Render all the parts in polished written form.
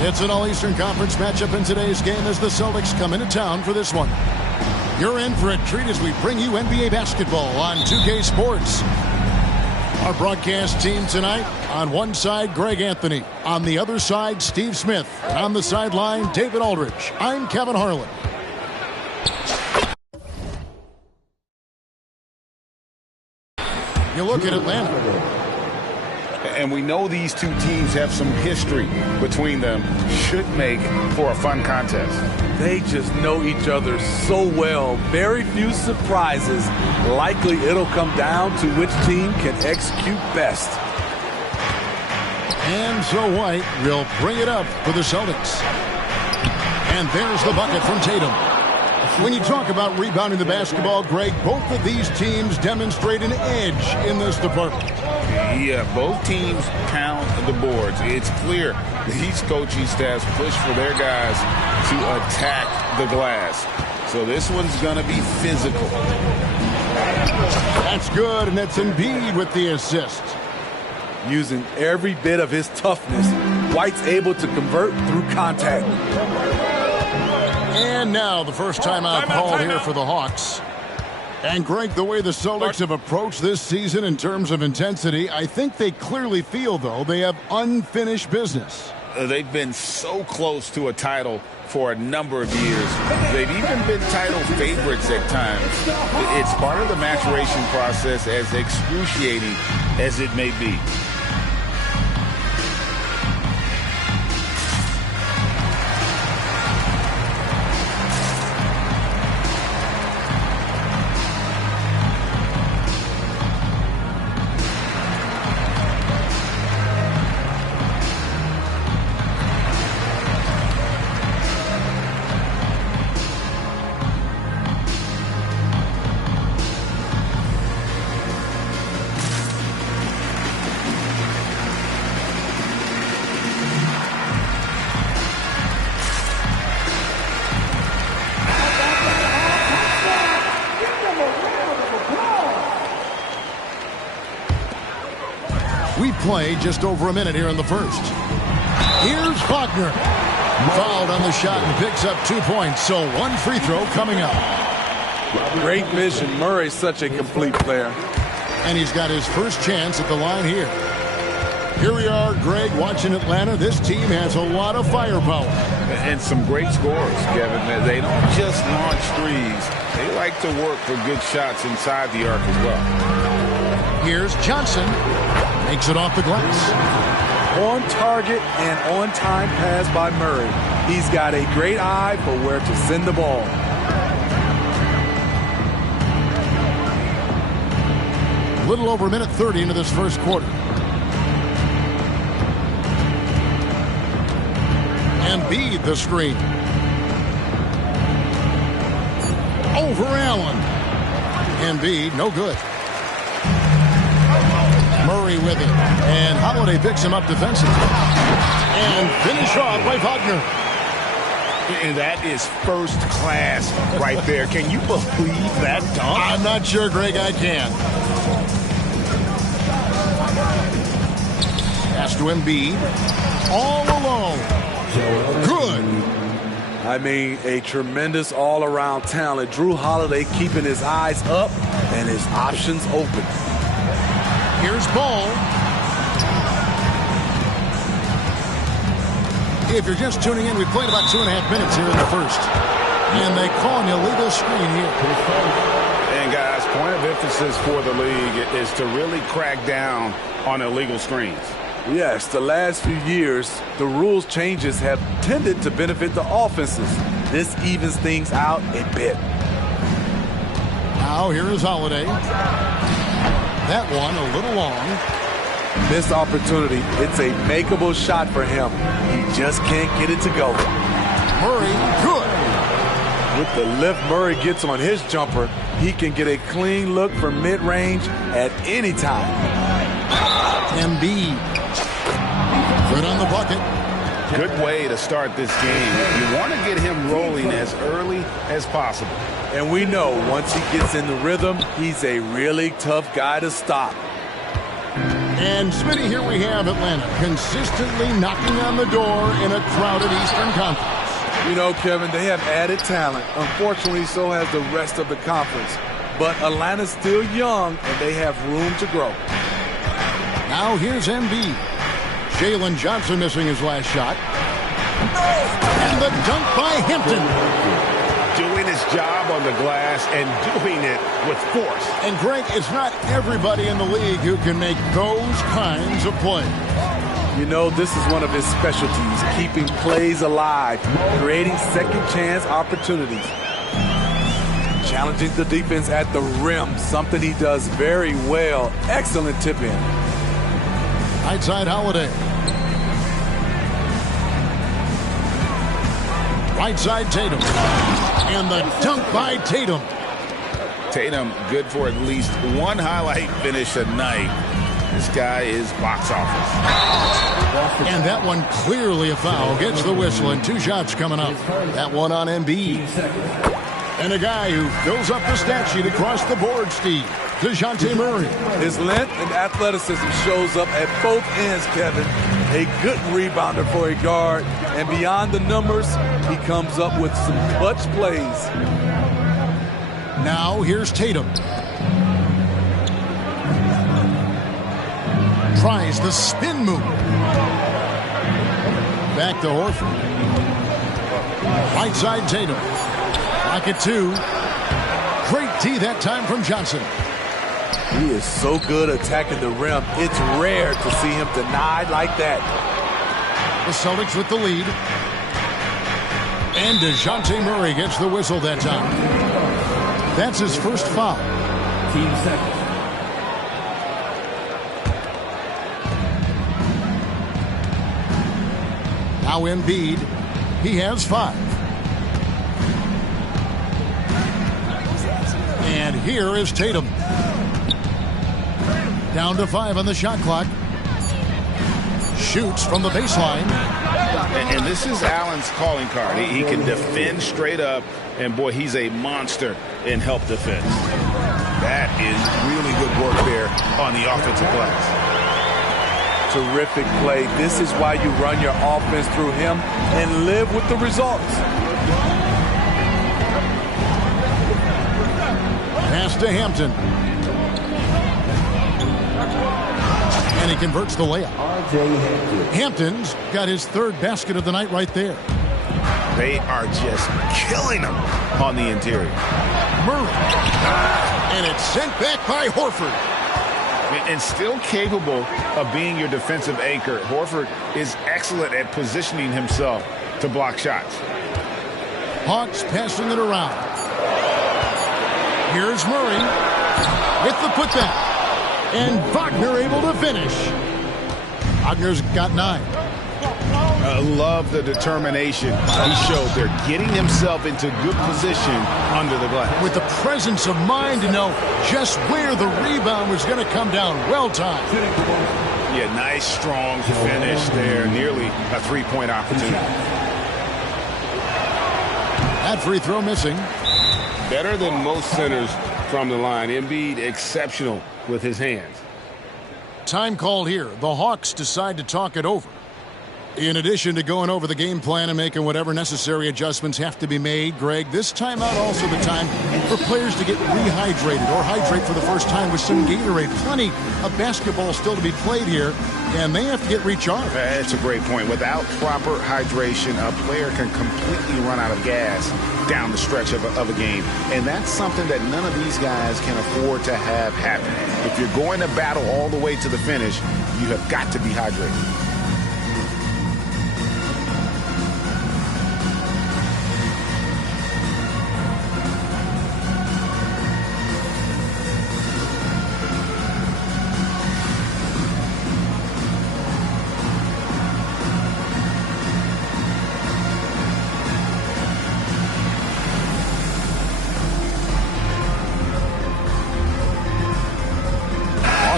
It's an All-Eastern Conference matchup in today's game as the Celtics come into town for this one. You're in for a treat as we bring you NBA basketball on 2K Sports. Our broadcast team tonight, on one side, Greg Anthony. On the other side, Steve Smith. And on the sideline, David Aldridge. I'm Kevin Harlan. You look at Atlanta. And we know these two teams have some history between them. Should make for a fun contest. They just know each other so well. Very few surprises. Likely it'll come down to which team can execute best. And so White will bring it up for the Celtics. And there's the bucket from Tatum. When you talk about rebounding the basketball, Greg, both of these teams demonstrate an edge in this department. Yeah, both teams pound the boards. It's clear these coaching staffs push for their guys to attack the glass. So this one's going to be physical. That's good, and that's Embiid with the assist. Using every bit of his toughness, White's able to convert through contact. And now the first timeout called here for the Hawks. And Greg, the way the Celtics have approached this season in terms of intensity, I think they clearly feel, though, they have unfinished business. They've been so close to a title for a number of years. They've even been title favorites at times. It's part of the maturation process, as excruciating as it may be. We play just over a minute here in the first. Here's Wagner. Fouled on the shot and picks up 2 points. So one free throw coming up. Great vision. Murray's such a complete player. And he's got his first chance at the line here. Here we are, Greg, watching Atlanta. This team has a lot of firepower. And some great scores, Kevin. They don't just launch threes. They like to work for good shots inside the arc as well. Here's Johnson. Makes it off the glass. On target and on time pass by Murray. He's got a great eye for where to send the ball. A little over a minute 30 into this first quarter. Embiid the screen. Over Allen. Embiid, no good. Murray with it. And Holiday picks him up defensively. And finish off by Wagner. And that is first class right there. Can you believe that dunk? I'm not sure, Greg, I can. Pass to Embiid. All alone. Good. I mean, a tremendous all-around talent. Jrue Holiday keeping his eyes up and his options open. Here's Ball. If you're just tuning in, we played about 2.5 minutes here in the first. And they call an illegal screen here. And guys, point of emphasis for the league is to really crack down on illegal screens. Yes, the last few years, the rules changes have tended to benefit the offenses. This evens things out a bit. Now here is Holiday. That one a little long. Missed opportunity. It's a makeable shot for him. He just can't get it to go. Murray, good. With the lift Murray gets on his jumper, he can get a clean look from mid-range at any time. Embiid. Good on the bucket. Good way to start this game. You want to get him rolling as early as possible. And we know once he gets in the rhythm, he's a really tough guy to stop. And Smitty, here we have Atlanta consistently knocking on the door in a crowded Eastern Conference. You know, Kevin, they have added talent. Unfortunately, so has the rest of the conference. But Atlanta's still young, and they have room to grow. Now here's Embiid. Jalen Johnson missing his last shot. And the dunk by Hampton. Doing his job on the glass and doing it with force. And Greg, it's not everybody in the league who can make those kinds of plays. You know, this is one of his specialties, keeping plays alive, creating second chance opportunities. Challenging the defense at the rim, something he does very well. Excellent tip in. Right side Holiday. Right side Tatum. And the dunk by Tatum. Tatum good for at least one highlight finish a night. This guy is box office. And that one clearly a foul. Gets the whistle and 2 shots coming up. That one on Embiid. And a guy who fills up the stat sheet across the board, Steve. DeJounte Murray. His length and athleticism shows up at both ends, Kevin. A good rebounder for a guard. And beyond the numbers, he comes up with some clutch plays. Now here's Tatum. Tries the spin move. Back to Horford. Right side Tatum. Pocket 2. Great D that time from Johnson. He is so good attacking the rim. It's rare to see him denied like that. The Celtics with the lead. And DeJounte Murray gets the whistle that time. That's his first foul. Team second. Now Embiid. He has 5. And here is Tatum. Down to 5 on the shot clock. Shoots from the baseline. And this is Allen's calling card. He can defend straight up, and boy, he's a monster in help defense. That is really good work there on the offensive glass. Terrific play. This is why you run your offense through him and live with the results. Pass to Hampton. And he converts the layup. Hampton's got his third basket of the night right there. They are just killing him on the interior. Murray. And it's sent back by Horford. And still capable of being your defensive anchor. Horford is excellent at positioning himself to block shots. Hawks passing it around. Here's Murray with the putback. And Wagner able to finish. Wagner's got 9. I love the determination he showed there, getting himself into good position under the glass. With the presence of mind to know just where the rebound was going to come down. Well timed. Yeah, nice, strong finish there. Nearly a three-point opportunity. That free throw missing. Better than most centers from the line. Embiid exceptional with his hands. Time called here. The Hawks decide to talk it over. In addition to going over the game plan and making whatever necessary adjustments have to be made, Greg, this timeout also the time for players to get rehydrated or hydrate for the first time with some Gatorade. Plenty of basketball still to be played here, and they have to get recharged. That's a great point. Without proper hydration, a player can completely run out of gas down the stretch of a game. And that's something that none of these guys can afford to have happen. If you're going to battle all the way to the finish, you have got to be hydrated.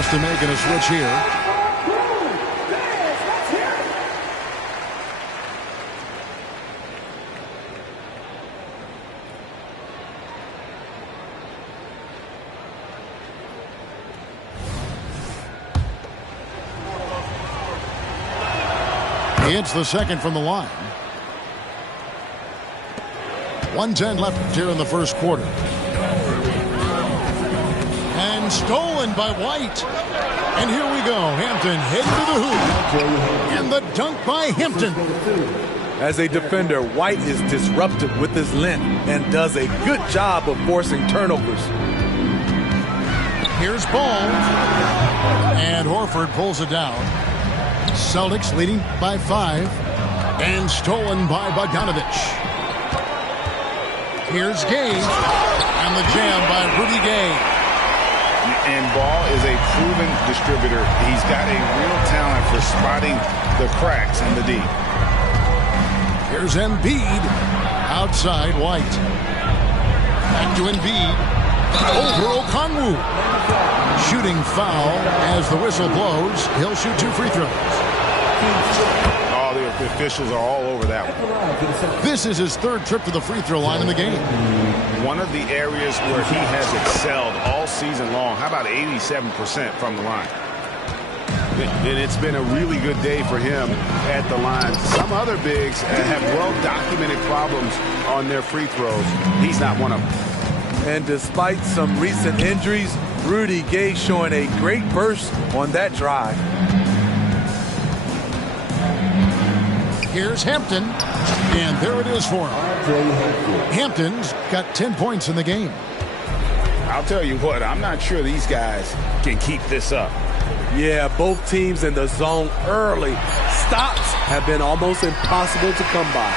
Boston making a switch here. He hits the second from the line. 1:10 left here in the first quarter. And stolen by White. And here we go. Hampton heading to the hoop. And the dunk by Hampton. As a defender, White is disruptive with his length and does a good job of forcing turnovers. Here's Ball. And Horford pulls it down. Celtics leading by 5. And stolen by Bogdanovic. Here's Gay. And the jam by Rudy Gay. And Ball is a proven distributor. He's got a real talent for spotting the cracks in the D. Here's Embiid. Outside White. Back to Embiid. Over Okongwu. Shooting foul as the whistle blows. He'll shoot 2 free throws. Oh, the officials are all over that one. This is his 3rd trip to the free throw line in the game. One of the areas where he has excelled all season long. How about 87% from the line? And it's been a really good day for him at the line. Some other bigs have well-documented problems on their free throws. He's not one of them. And despite some recent injuries, Rudy Gay showing a great burst on that drive. Here's Hampton. And there it is for him. Hampton's got 10 points in the game. I'll tell you what, I'm not sure these guys can keep this up. Yeah, both teams in the zone early. Stops have been almost impossible to come by.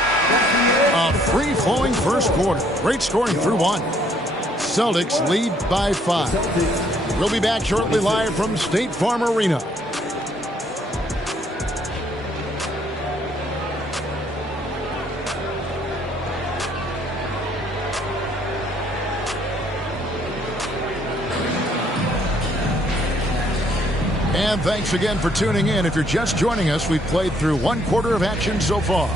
A free-flowing first quarter. Great scoring through 1. Celtics lead by 5. We'll be back shortly live from State Farm Arena. And thanks again for tuning in. If you're just joining us, we've played through 1 quarter of action so far.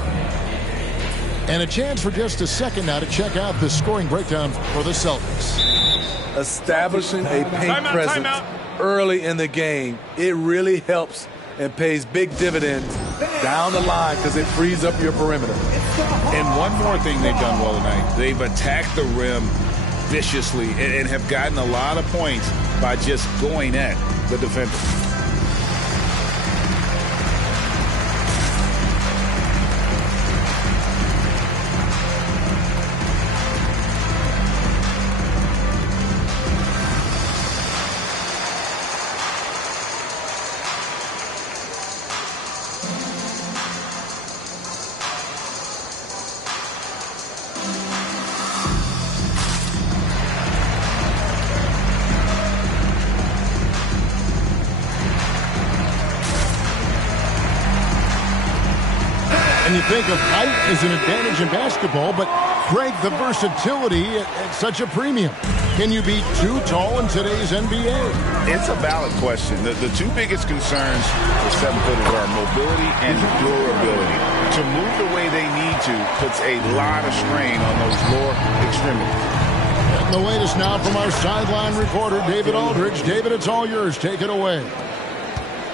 And a chance for just a second now to check out the scoring breakdown for the Celtics. Establishing a paint presence early in the game, it really helps and pays big dividends down the line because it frees up your perimeter. And one more thing they've done well tonight. They've attacked the rim viciously and have gotten a lot of points by just going at the defender. And you think of height as an advantage in basketball, but Greg, the versatility at such a premium. Can you be too tall in today's NBA? It's a valid question. The two biggest concerns for 7-footers are mobility and durability. To move the way they need to puts a lot of strain on those lower extremities. And the latest now from our sideline reporter, David Aldridge. David, it's all yours. Take it away.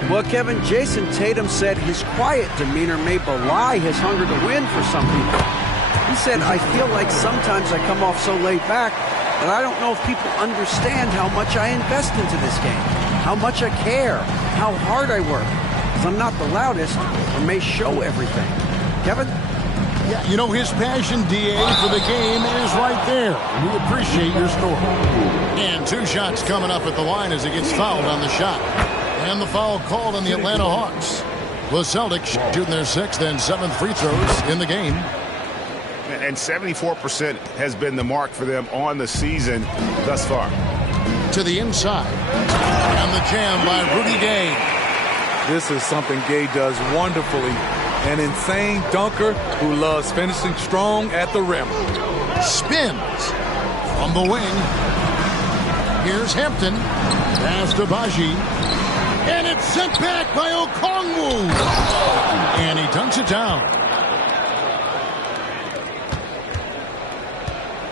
Well, Kevin, Jason Tatum said his quiet demeanor may belie his hunger to win for some people. He said, I feel like sometimes I come off so laid back that I don't know if people understand how much I invest into this game, how much I care, how hard I work. Because I'm not the loudest or may show everything. Kevin? Yeah, you know, his passion, DA, for the game is right there. We appreciate your story. And 2 shots coming up at the line as he gets fouled on the shot. And the foul called on the Atlanta Hawks. The Celtics shooting their 6th and 7th free throws in the game. And 74% has been the mark for them on the season thus far. To the inside. And the jam by Rudy Gay. This is something Gay does wonderfully. An insane dunker who loves finishing strong at the rim. Spins from the wing. Here's Hampton. Pass to Baji. And it's sent back by Okongwu. And he dunks it down.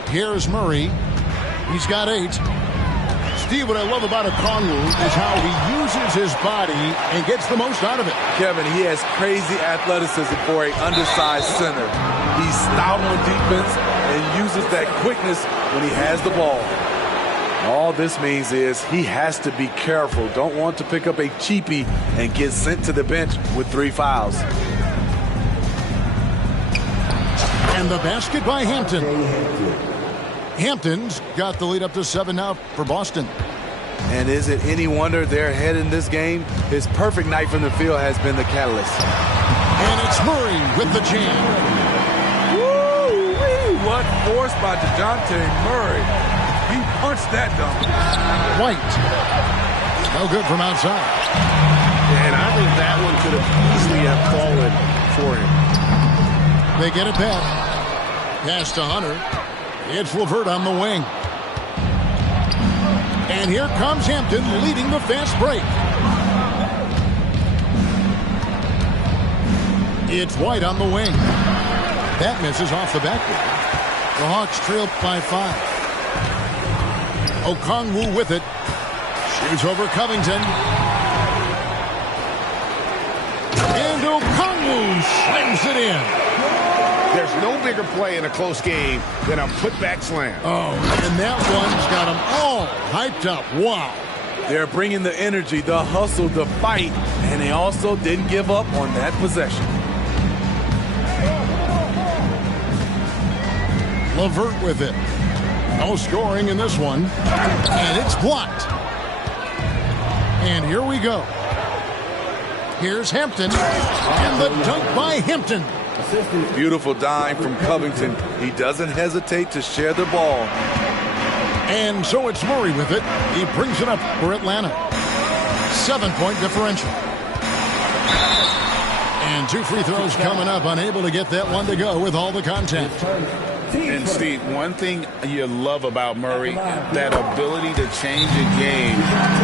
Here's Murray. He's got 8. Steve, what I love about Okongwu is how he uses his body and gets the most out of it. Kevin, he has crazy athleticism for an undersized center. He's stout on defense and uses that quickness when he has the ball. All this means is he has to be careful. Don't want to pick up a cheapie and get sent to the bench with 3 fouls. And the basket by Hampton. Hampton's got the lead up to 7 now for Boston. And is it any wonder they're ahead in this game? His perfect night from the field has been the catalyst. And it's Murray with the jam. Woo-wee! What force by DeJounte Murray. He punched that dunk. White. No good from outside. And I think that one could have easily have fallen for him. They get it back. Pass to Hunter. It's LeVert on the wing. And here comes Hampton leading the fast break. It's White on the wing. That misses off the backboard. The Hawks trail by 5. Okongwu with it. Shoots over Covington. And Okongwu slams it in. There's no bigger play in a close game than a putback slam. Oh, and that one's got them all hyped up. Wow. They're bringing the energy, the hustle, the fight, and they also didn't give up on that possession. LeVert with it. No scoring in this one. And it's blocked. And here we go. Here's Hampton. And the dunk by Hampton. Beautiful dime from Covington. He doesn't hesitate to share the ball. And so it's Murray with it. He brings it up for Atlanta. 7-point differential. And 2 free throws coming up. Unable to get that one to go with all the contact. And Steve, one thing you love about Murray, that ability to change a game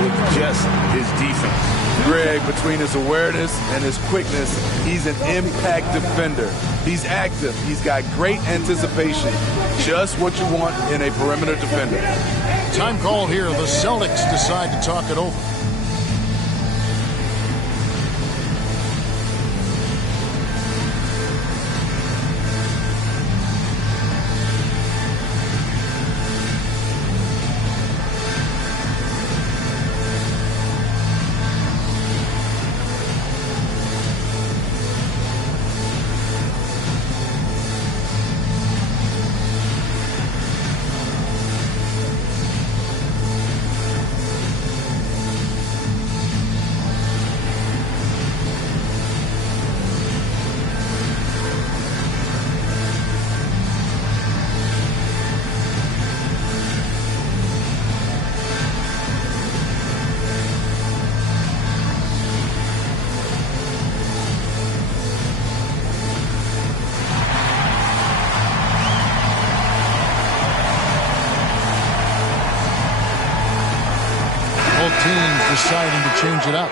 with just his defense. Greg, between his awareness and his quickness, he's an impact defender. He's active. He's got great anticipation. Just what you want in a perimeter defender. Time called here. The Celtics decide to talk it over. teams deciding to change it up.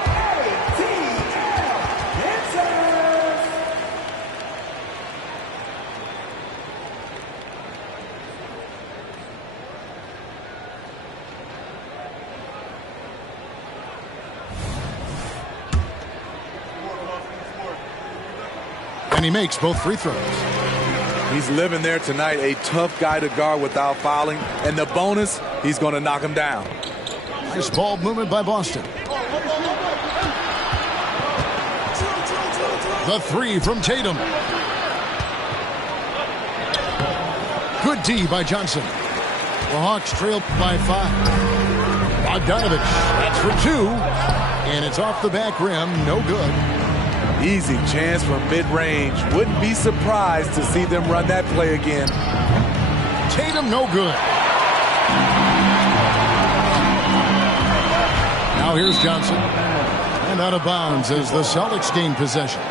And he makes both free throws. He's living there tonight, a tough guy to guard without fouling. And the bonus, he's going to knock him down. Nice ball movement by Boston. The three from Tatum. Good D by Johnson. The Hawks trail by 5. Bogdanovich, that's for 2. And it's off the back rim, no good. Easy chance from mid-range. Wouldn't be surprised to see them run that play again. Tatum, no good. Now here's Johnson. And out of bounds as the Celtics gain possession.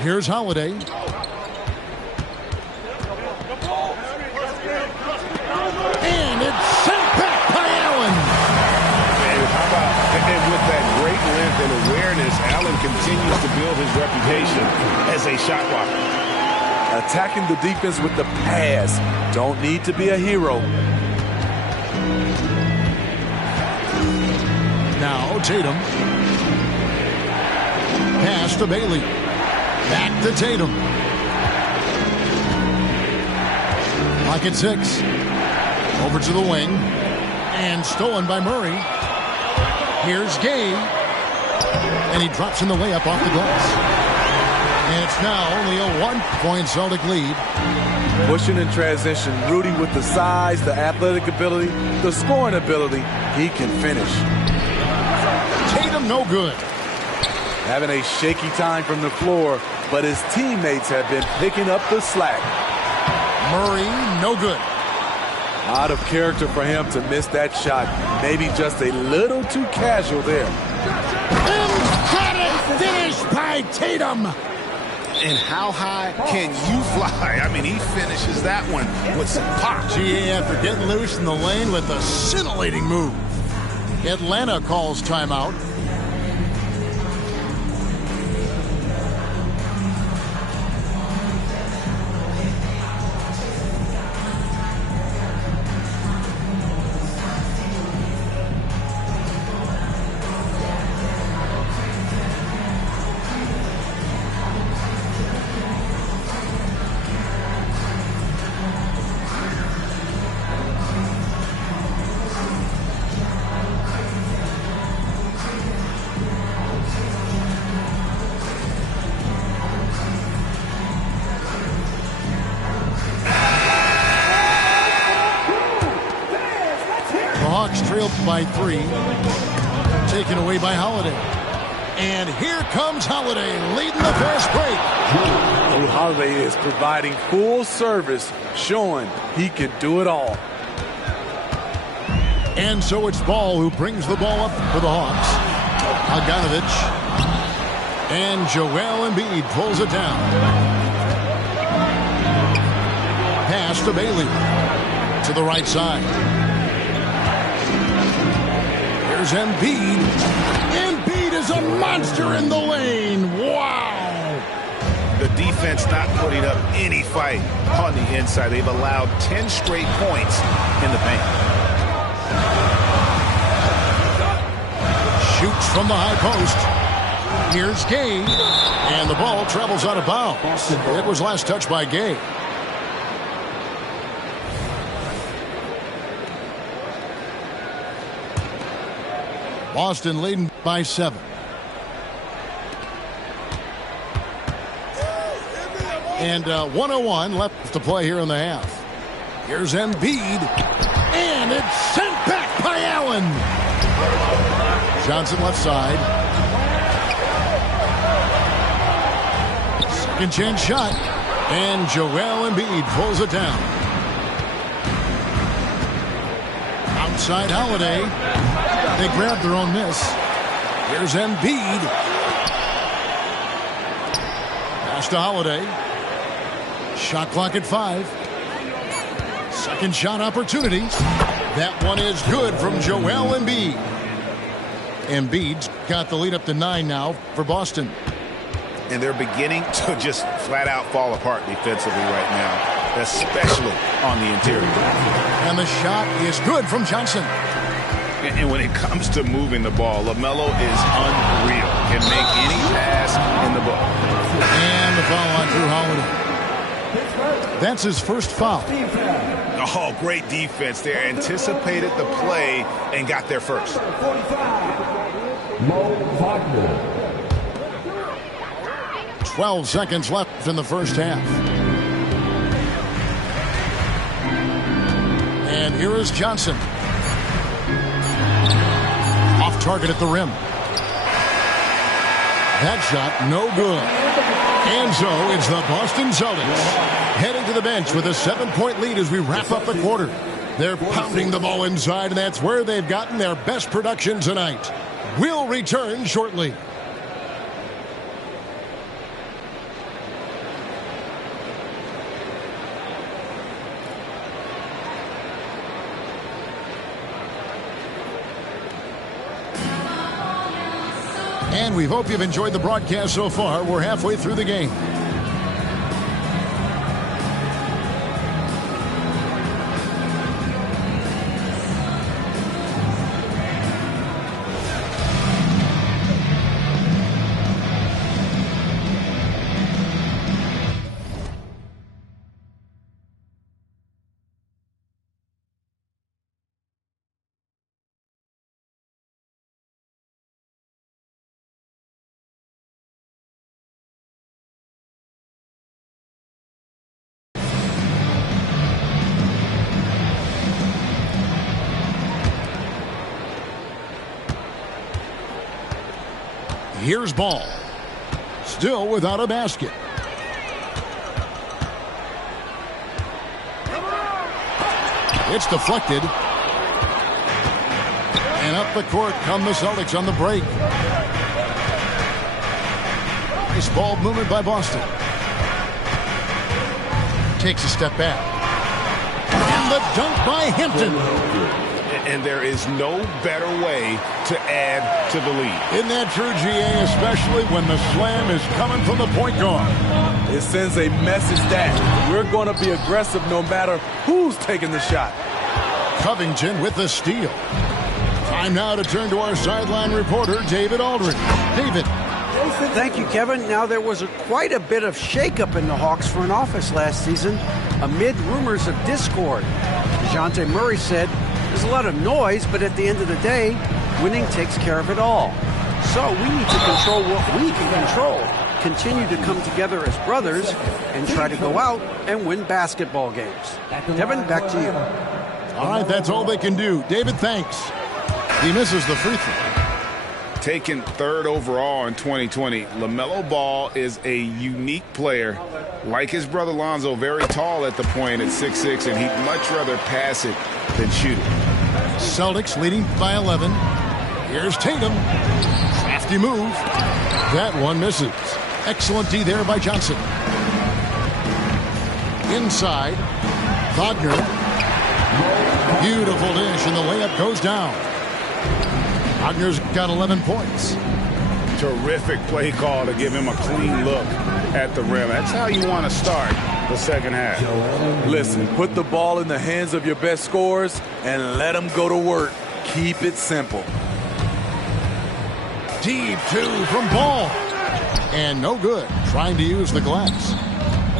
Here's Holiday. And it's sent back by Allen. And with that great length and awareness, Allen continues to build his reputation as a shot blocker. Attacking the defense with the pass. Don't need to be a hero. Now Tatum. Pass to Bailey. Back to Tatum. Lock at 6. Over to the wing. And stolen by Murray. Here's Gay. And he drops in the layup off the glass. And it's now only a 1-point Celtic lead. Pushing in transition. Rudy with the size, the athletic ability, the scoring ability. He can finish. Tatum, no good. Having a shaky time from the floor, but his teammates have been picking up the slack. Murray, no good. Out of character for him to miss that shot. Maybe just a little too casual there. Emphatic finish by Tatum. And how high can you fly? I mean, he finishes that one with some pop. GA after getting loose in the lane with a scintillating move. Atlanta calls timeout. Trailed by 3. Taken away by Holiday. And here comes Holiday leading the fast break. Drew Holiday is providing full service, showing he can do it all. And so it's Ball who brings the ball up for the Hawks. Bogdanovich. And Joel Embiid pulls it down. Pass to Bailey. To the right side. Here's Embiid. Embiid is a monster in the lane. Wow. The defense not putting up any fight on the inside. They've allowed 10 straight points in the paint. Shoots from the high post. Here's Gay. And the ball travels out of bounds. It was last touched by Gay. Boston leading by 7. And 1:01 left to play here in the half. Here's Embiid. And it's sent back by Allen. Johnson left side. Second chance shot. And Joel Embiid pulls it down. Outside Holiday. They grab their own miss. Here's Embiid. Pass to Holiday. Shot clock at 5. Second shot opportunity. That one is good from Joel Embiid. Embiid's got the lead up to 9 now for Boston. And they're beginning to just flat out fall apart defensively right now, especially on the interior. And the shot is good from Johnson. And when it comes to moving the ball, LaMelo is unreal. Can make any pass in the book. And the foul on Drew Holiday. That's his first foul. Oh, great defense there. Anticipated the play and got there first. 12 seconds left in the first half. And here is Johnson. Off target at the rim. That shot, no good. And so it's the Boston Celtics heading to the bench with a 7-point lead as we wrap up the quarter. They're pounding the ball inside, and that's where they've gotten their best production tonight. We'll return shortly. And we hope you've enjoyed the broadcast so far. We're halfway through the game. Here's Ball. Still without a basket. It's deflected. And up the court come the Celtics on the break. Nice ball movement by Boston. Takes a step back. And the dunk by Hampton. And there is no better way to add to the lead. Isn't that true, GA, especially when the slam is coming from the point guard? It sends a message that we're going to be aggressive no matter who's taking the shot. Covington with the steal. Time now to turn to our sideline reporter, David Aldridge. David. Thank you, Kevin. Now, there was quite a bit of shakeup in the Hawks front office last season amid rumors of discord. DeJounte Murray said, "There's a lot of noise, but at the end of the day, winning takes care of it all. So we need to control what we can control, continue to come together as brothers, and try to go out and win basketball games." Kevin, back to you. All right, that's all they can do. David, thanks. He misses the free throw. Taken third overall in 2020, LaMelo Ball is a unique player. Like his brother Lonzo, very tall at the point at 6'6", and he'd much rather pass it than shoot it. Celtics leading by 11. Here's Tatum. Crafty move. That one misses. Excellent D there by Johnson. Inside. Wagner. Beautiful dish, and the layup goes down. Wagner's got 11 points. Terrific play call to give him a clean look at the rim. That's how you want to start the second half. Listen, put the ball in the hands of your best scorers and let them go to work. Keep it simple. Deep two from Ball. And no good. Trying to use the glass.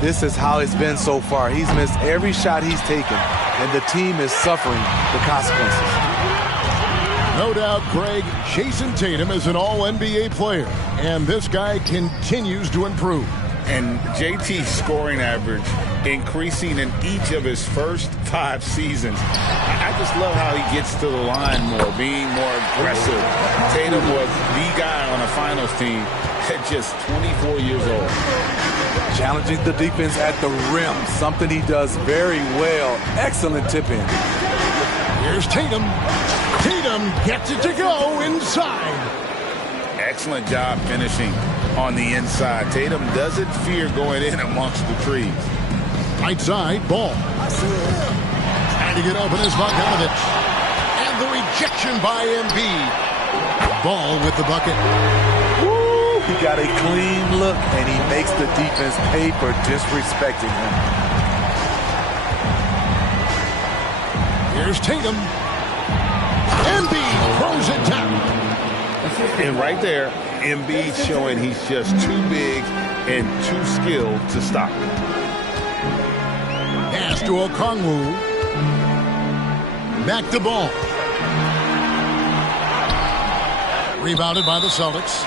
This is how it's been so far. He's missed every shot he's taken, and the team is suffering the consequences. No doubt, Greg, Jason Tatum is an all-NBA player, and this guy continues to improve. And JT's scoring average increasing in each of his first 5 seasons. I just love how he gets to the line more, being more aggressive. Tatum was the guy on a finals team at just 24 years old. Challenging the defense at the rim, something he does very well. Excellent tip-in. Here's Tatum. Tatum gets it to go inside. Excellent job finishing on the inside. Tatum doesn't fear going in amongst the trees. Right side, Ball. Trying to get open is Bogdanovich. And the rejection by Embiid. Ball with the bucket. Woo! He got a clean look, and he makes the defense pay for disrespecting him. Here's Tatum. Embiid throws it down. And right there, Embiid showing he's just too big and too skilled to stop. Pass to Okongwu. Back to ball. Rebounded by the Celtics.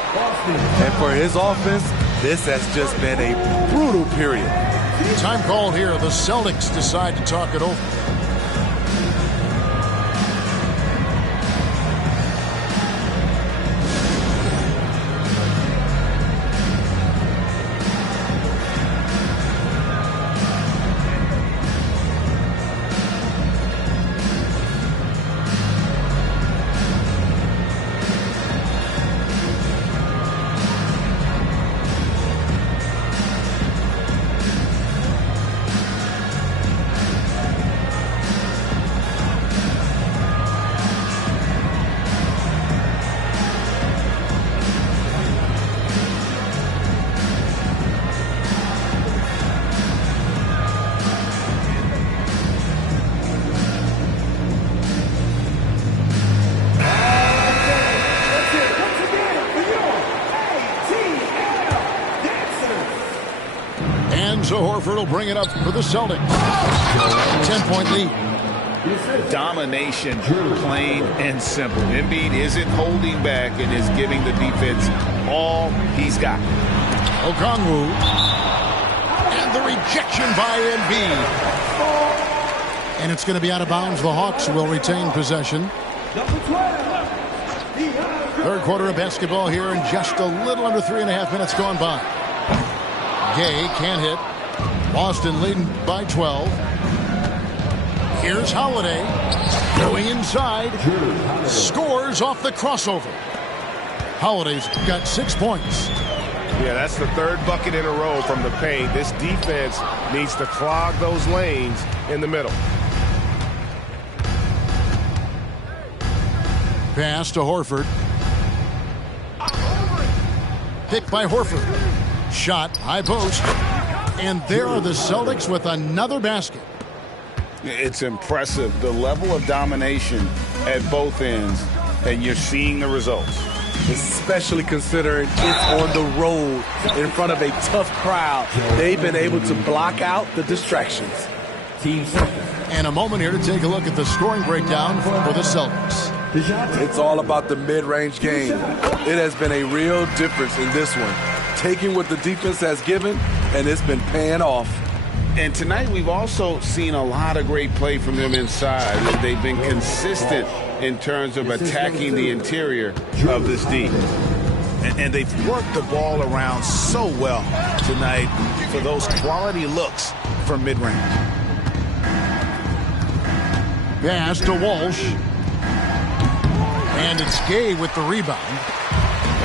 And for his offense, this has just been a brutal period. Time called here. The Celtics decide to talk it over. So Horford will bring it up for the Celtics. 10-point lead. Domination, plain and simple. Embiid isn't holding back and is giving the defense all he's got. Okongwu. And the rejection by Embiid. And it's going to be out of bounds. The Hawks will retain possession. Third quarter of basketball here, and just a little under 3.5 minutes gone by. Gay can't hit. Boston leading by 12. Here's Holiday going inside. Scores off the crossover. Holiday's got 6 points. Yeah, that's the third bucket in a row from the paint. This defense needs to clog those lanes in the middle. Pass to Horford. Picked by Horford. Shot, high post. And there are the Celtics with another basket. It's impressive, the level of domination at both ends, and you're seeing the results. Especially considering it's on the road in front of a tough crowd. They've been able to block out the distractions. And a moment here to take a look at the scoring breakdown for the Celtics. It's all about the mid-range game. It has been a real difference in this one. Taking what the defense has given, and it's been paying off. And tonight we've also seen a lot of great play from them inside. They've been consistent in terms of attacking the interior of this D. And they've worked the ball around so well tonight for those quality looks from mid-range. Pass to Walsh. And it's Gay with the rebound.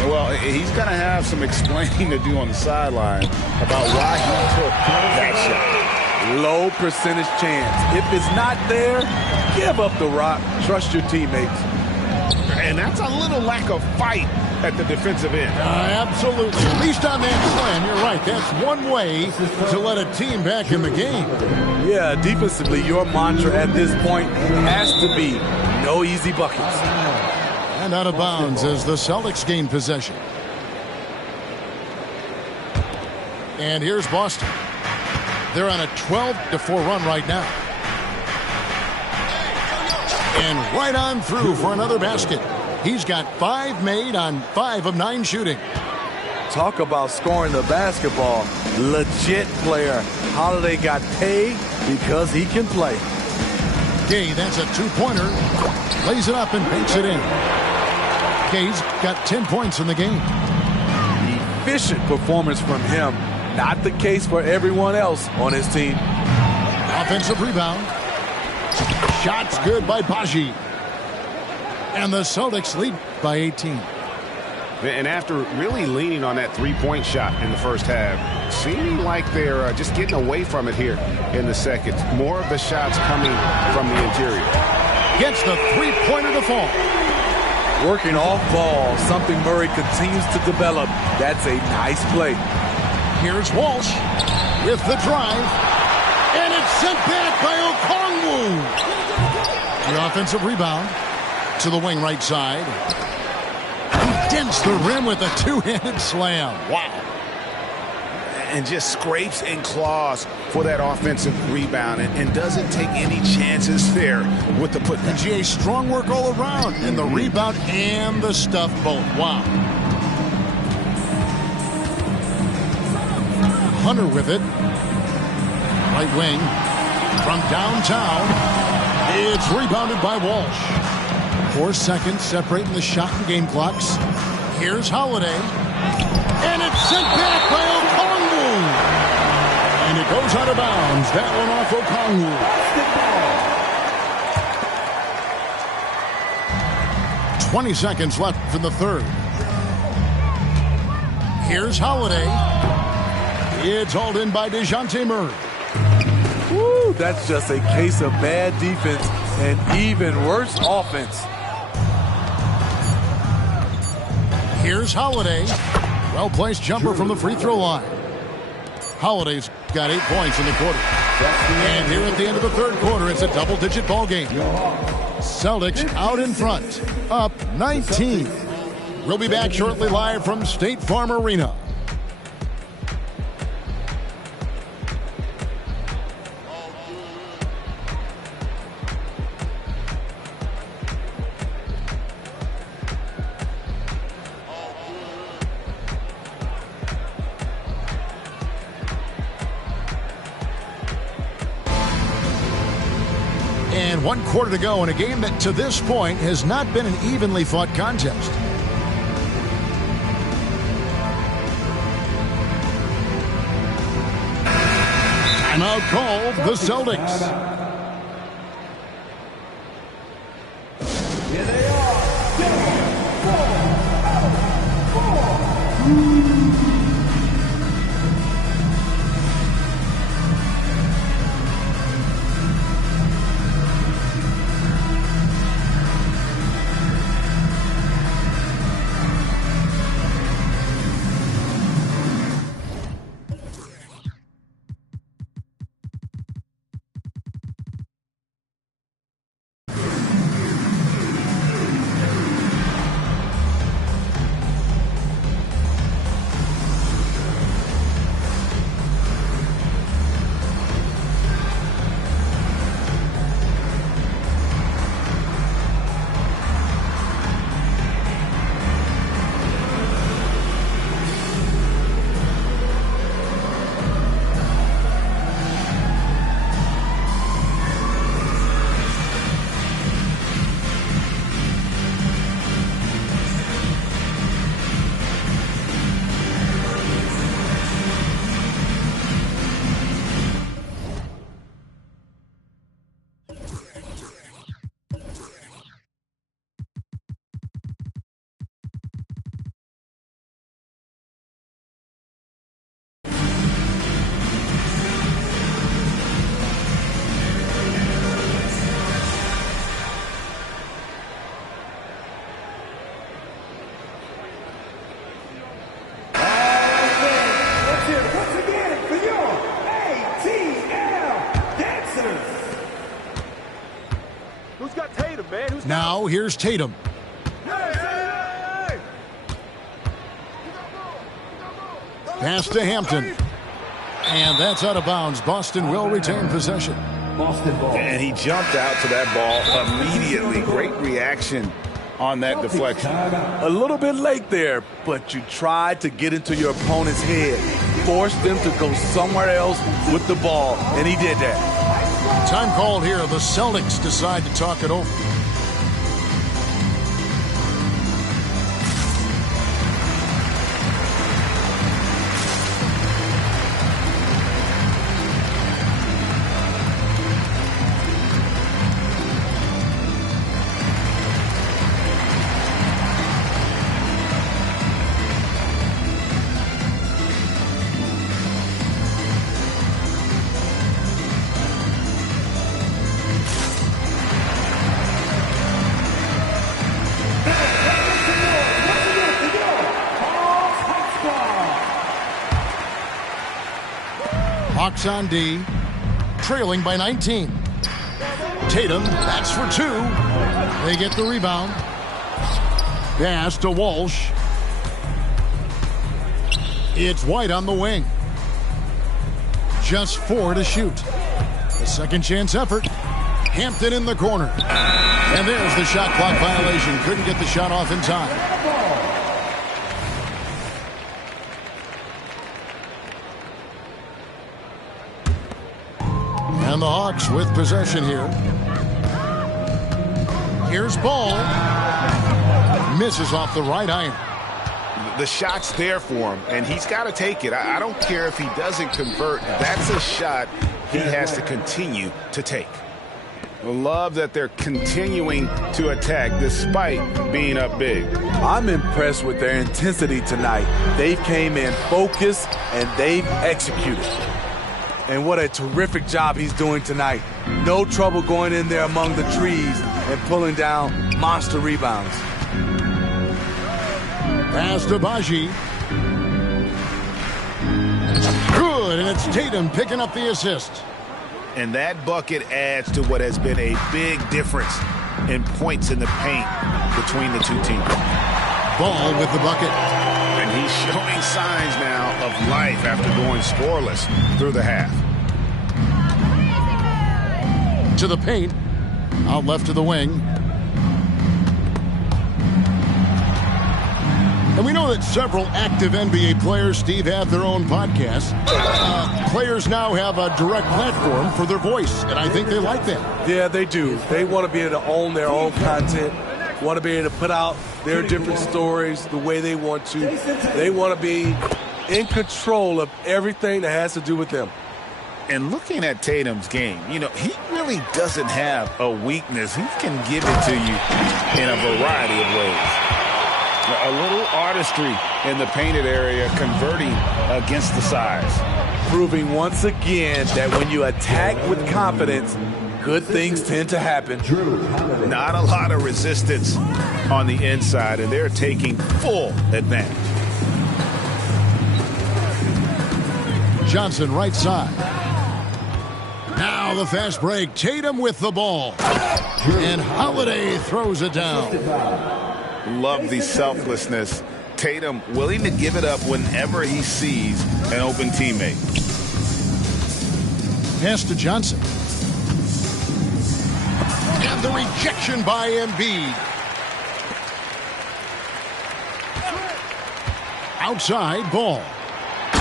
Well, he's going to have some explaining to do on the sideline about why he took that shot. Low percentage chance. If it's not there, give up the rock. Trust your teammates. And that's a little lack of fight at the defensive end. Absolutely. At least on that slam, you're right. That's one way to let a team back in the game. Yeah, defensively, your mantra at this point has to be no easy buckets. And out of bounds as the Celtics gain possession. And here's Boston. They're on a 12-4 run right now. And right on through for another basket. He's got 5 made on 5 of 9 shooting. Talk about scoring the basketball. Legit player. Holiday got paid because he can play. Gay, that's a 2-pointer. Lays it up and banks it in. Gay's got 10 points in the game. Efficient performance from him. Not the case for everyone else on his team. Offensive rebound. Shots good by Baji. And the Celtics lead by 18. And after really leaning on that three-point shot in the first half, seeming like they're just getting away from it here in the second. More of the shots coming from the interior. Gets the three-pointer to fall. Working off ball, something Murray continues to develop. That's a nice play. Here's Walsh with the drive. And it's sent back by Okongwu. The offensive rebound to the wing right side. He dents the rim with a two-handed slam. Wow. And just scrapes and claws for that offensive rebound and doesn't take any chances there with the putback. And GA, strong work all around, and the rebound and the stuff both. Wow. Hunter with it. Right wing from downtown. It's rebounded by Walsh. 4 seconds separating the shot and game clocks. Here's Holiday. And it's sent back by Okongwu. And it goes out of bounds. That one off Okongwu. 20 seconds left in the third. Here's Holiday. It's hauled in by DeJounte Murray. Woo, that's just a case of bad defense and even worse offense. Here's Holiday. Well-placed jumper from the free throw line. Holiday's got 8 points in the quarter. And here at the end of the third quarter, it's a double-digit ball game. Celtics out in front, up 19. We'll be back shortly live from State Farm Arena. And 1 quarter to go in a game that to this point has not been an evenly fought contest. Timeout called the Celtics. Here they are. Now here's Tatum. Pass to Hampton. And that's out of bounds. Boston will retain possession. And he jumped out to that ball immediately. Great reaction on that deflection. A little bit late there, but you tried to get into your opponent's head. Forced them to go somewhere else with the ball, and he did that. Time called here. The Celtics decide to talk it over. Hawks on D, trailing by 19. Tatum, that's for 2. They get the rebound. Pass to Walsh. It's White on the wing. Just 4 to shoot. A second chance effort. Hampton in the corner. And there's the shot clock violation. Couldn't get the shot off in time. And the Hawks with possession here. Here's Ball. Misses off the right iron. The shot's there for him, and he's got to take it. I don't care if he doesn't convert. That's a shot he has to continue to take. I love that they're continuing to attack despite being up big. I'm impressed with their intensity tonight. They came in focused, and they've executed. And what a terrific job he's doing tonight. No trouble going in there among the trees and pulling down monster rebounds. Pass to Baji. Good, and it's Tatum picking up the assist. And that bucket adds to what has been a big difference in points in the paint between the two teams. Ball with the bucket. And he's showing signs now of life after going scoreless through the half. To the paint. Out left to the wing. And we know that several active NBA players, Steve, have their own podcasts. Players now have a direct platform for their voice, and I think they like that. Yeah, they do. They want to be able to own their own content, want to be able to put out their different stories the way they want to. They want to be in control of everything that has to do with them. And looking at Tatum's game, you know, he really doesn't have a weakness. He can give it to you in a variety of ways. A little artistry in the painted area, converting against the size. Proving once again that when you attack with confidence, good things tend to happen. Not a lot of resistance on the inside, and they're taking full advantage. Johnson right side. Now the fast break. Tatum with the ball. And Holiday throws it down. Love the selflessness. Tatum willing to give it up whenever he sees an open teammate. Pass to Johnson. And the rejection by Embiid. Outside ball.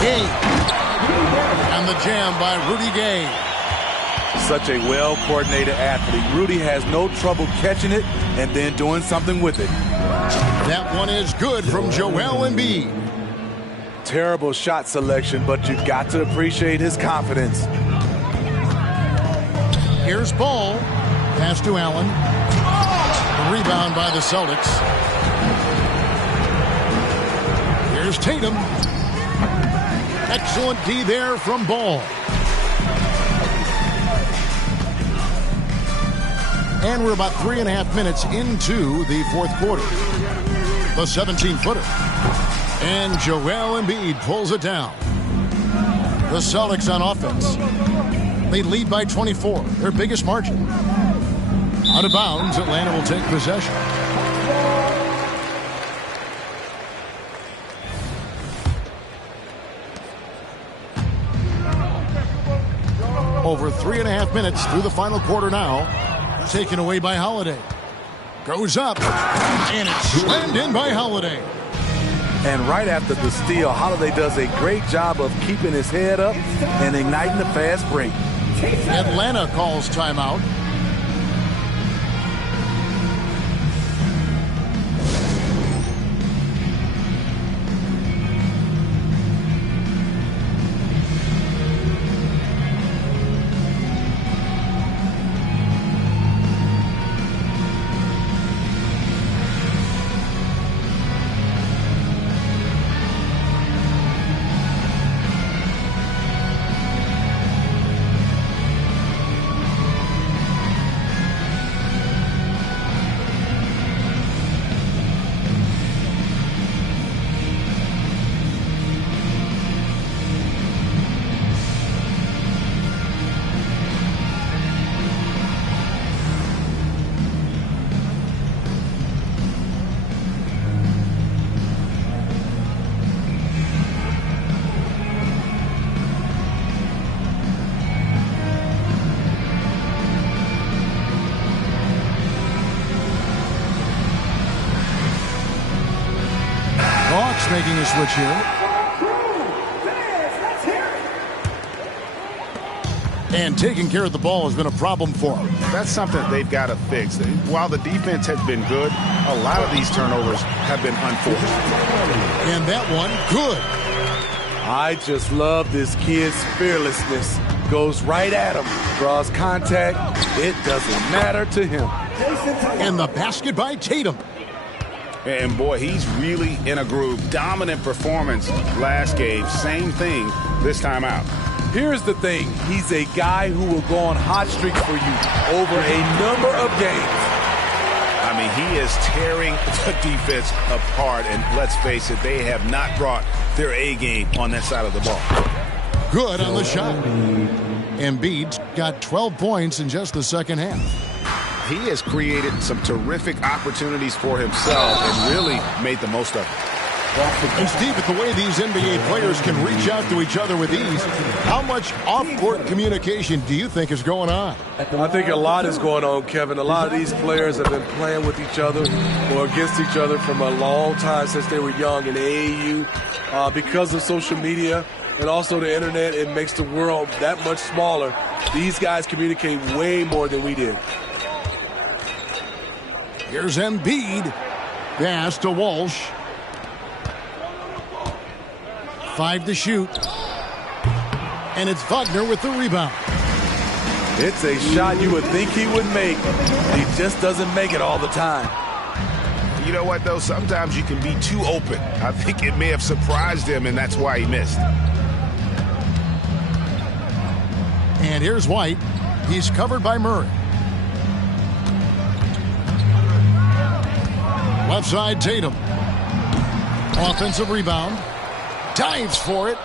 Gay. And the jam by Rudy Gay. Such a well-coordinated athlete. Rudy has no trouble catching it and then doing something with it. That one is good from Joel Embiid. Terrible shot selection, but you've got to appreciate his confidence. Here's Ball. Pass to Allen. The rebound by the Celtics. Here's Tatum. Excellent D there from Ball. And we're about 3.5 minutes into the fourth quarter. The 17-footer. And Joel Embiid pulls it down. The Celtics on offense. They lead by 24, their biggest margin. Out of bounds, Atlanta will take possession. Over 3.5 minutes through the final quarter now. Taken away by Holiday. Goes up. And it's slammed in by Holiday. And right after the steal, Holiday does a great job of keeping his head up and igniting the fast break. Atlanta calls timeout. Embiid's making a switch here. And taking care of the ball has been a problem for them. That's something they've got to fix. While the defense has been good, a lot of these turnovers have been unforced. And that one, good. I just love this kid's fearlessness. Goes right at him, draws contact. It doesn't matter to him. And the basket by Tatum. And boy, he's really in a groove. Dominant performance last game. Same thing this time out. Here's the thing. He's a guy who will go on hot streaks for you over a number of games. I mean, he is tearing the defense apart. And let's face it, they have not brought their A game on that side of the ball. Good on the shot. Embiid's got 12 points in just the second half. He has created some terrific opportunities for himself and really made the most of it. And Steve, with the way these NBA players can reach out to each other with ease, how much off-court communication do you think is going on? I think a lot is going on, Kevin. A lot of these players have been playing with each other or against each other from a long time since they were young in AAU. Because of social media and also the internet, it makes the world that much smaller. These guys communicate way more than we did. Here's Embiid. Pass to Walsh. 5 to shoot. And it's Wagner with the rebound. It's a shot you would think he would make. He just doesn't make it all the time. You know what, though? Sometimes you can be too open. I think it may have surprised him, and that's why he missed. And here's White. He's covered by Murray. Left side, Tatum. Offensive rebound. Dives for it.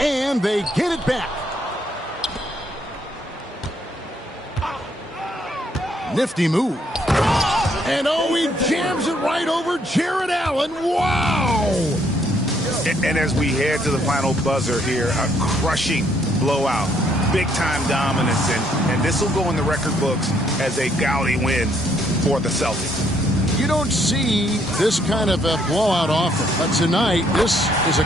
And they get it back. Nifty move. And oh, he jams it right over Jarrett Allen. Wow! And as we head to the final buzzer here, a crushing blowout. Big-time dominance. And this will go in the record books as a gaudy win for the Celtics. You don't see this kind of a blowout often. But tonight, this is a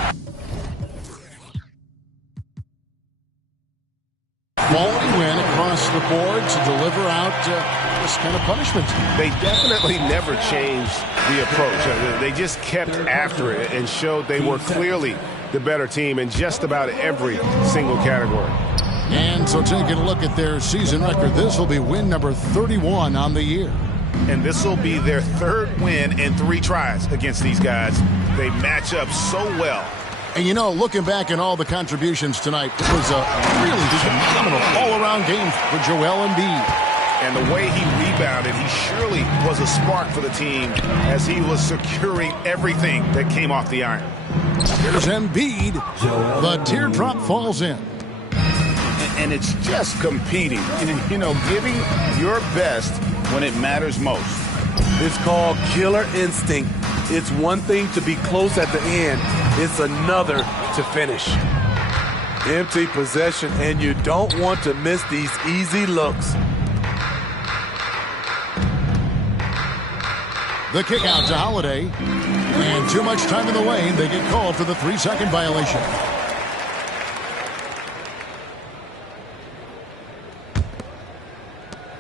quality win across the board to deliver out this kind of punishment. They definitely never changed the approach. They just kept after it and showed they were clearly the better team in just about every single category. And so taking a look at their season record, this will be win number 31 on the year. And this will be their third win in 3 tries against these guys. They match up so well. And you know, looking back at all the contributions tonight, it was a really phenomenal all-around game for Joel Embiid. And the way he rebounded, he surely was a spark for the team as he was securing everything that came off the iron. Here's Embiid. The teardrop falls in. And it's just competing, you know, giving your best when it matters most. It's called killer instinct. It's one thing to be close at the end. It's another to finish. Empty possession, and you don't want to miss these easy looks. The kick out to Holiday. And too much time in the lane. They get called for the 3-second violation.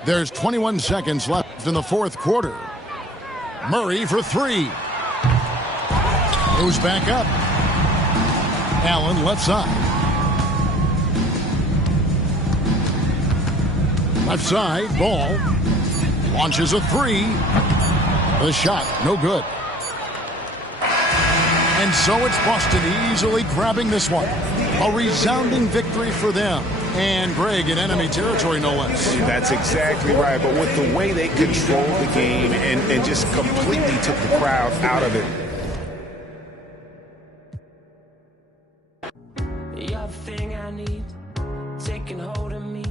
There's 21 seconds left in the fourth quarter. Murray for 3. Goes back up. Allen left side. Left side, Ball. Launches a 3. The shot, no good. And so it's Boston easily grabbing this one. A resounding victory for them. And Greg in enemy territory, no less. That's exactly right. But with the way they controlled the game and just completely took the crowd out of it. You're the thing I need, taking hold of me.